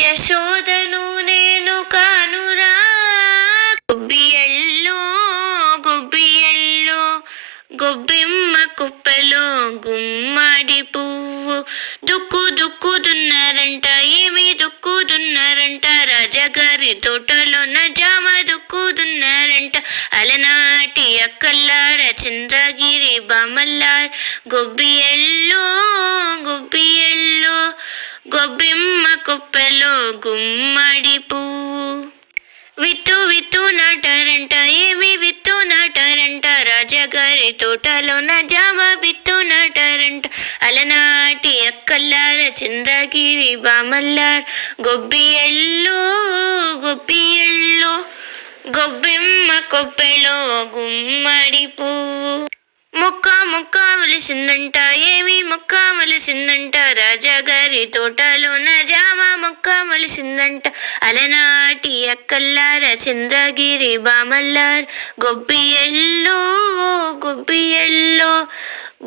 యశోదను నేను కానురా గుబ్బియల్లో గుబ్బియల్లో గొబ్బెమ్మ కుప్పలో గుమ్మడి పువ్వు దుక్కు దుక్కుదున్నారంట ఏమి దుక్కుదున్నారంట రాజగారి తోటలోన జామ దుక్కుదున్నారంట అలనాటి అక్కల్లార చంద్రగిరి బామల్లార్ గొబ్బియల్లో గొబ్బియల్లో గొబ్బెమ్మ కుప్పలో గుమ్మడి పువ్వు విత్తు విత్తు నాటారంట ఏమి విత్తు నాటారంట రాజగారి తోటలోన జామ విత్తు నాటారంట అలనాటి అక్కల్లార చంద్రగిరి బామల్లార్ గొబ్బియల్లో గొబ్బియల్లో గొబ్బెమ్మ కుప్పలో గుమ్మడి పువ్వు మొక్క మొక్క మొలిసిందంట ఏమి మొక్క మొలిసిందంట రాజగారి తోటలోన జామ మొక్క మొలిసిందంట అలనాటి అక్కల్లార చంద్రగిరి బామల్లార్ గొబ్బియల్లో గొబ్బియల్లో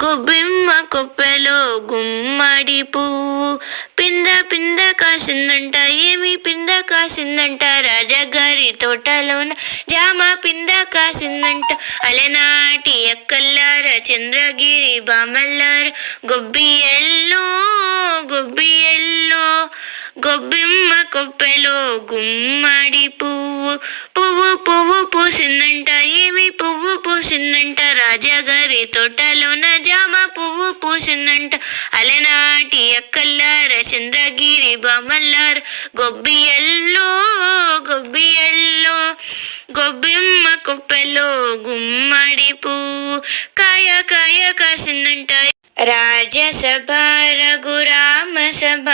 గొబ్బెమ్మ కుప్పలో గుమ్మడి పువ్వు పింద పింద కాసిందంట ఏమి పింద కాసిందంట రాజగారి తోటలోన జామ పింద కాసిందంట అలనాటి అక్కల్లార చంద్రగిరి బామల్లార గొబ్బియల్లో గొబ్బియల్లో గొబ్బెమ్మ కుప్పలో గుమ్మడి పువ్వు పువ్వు పువ్వు పూసిందంట ఏమి పువ్వు పూసిందంట రాజగారి తోటలోన జామ పువ్వు పూసిందంట అలనాటి అక్కల్లార చంద్రగిరి బామల్లార గొబ్బియల్లో గొబ్బియల్లో గొబ్బెమ్మ కుప్పలో గుమ్మడి పువ్వు కాయ కాయ కాసిందంట రాజ్యసభ రఘురామ సభ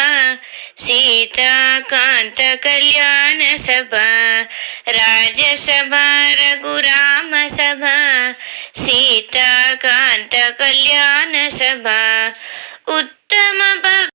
సీతాకాంత కళ్యాణ సభ రాజ్యసభ రఘురామ సభ సీతాకాంత కళ్యాణ సభ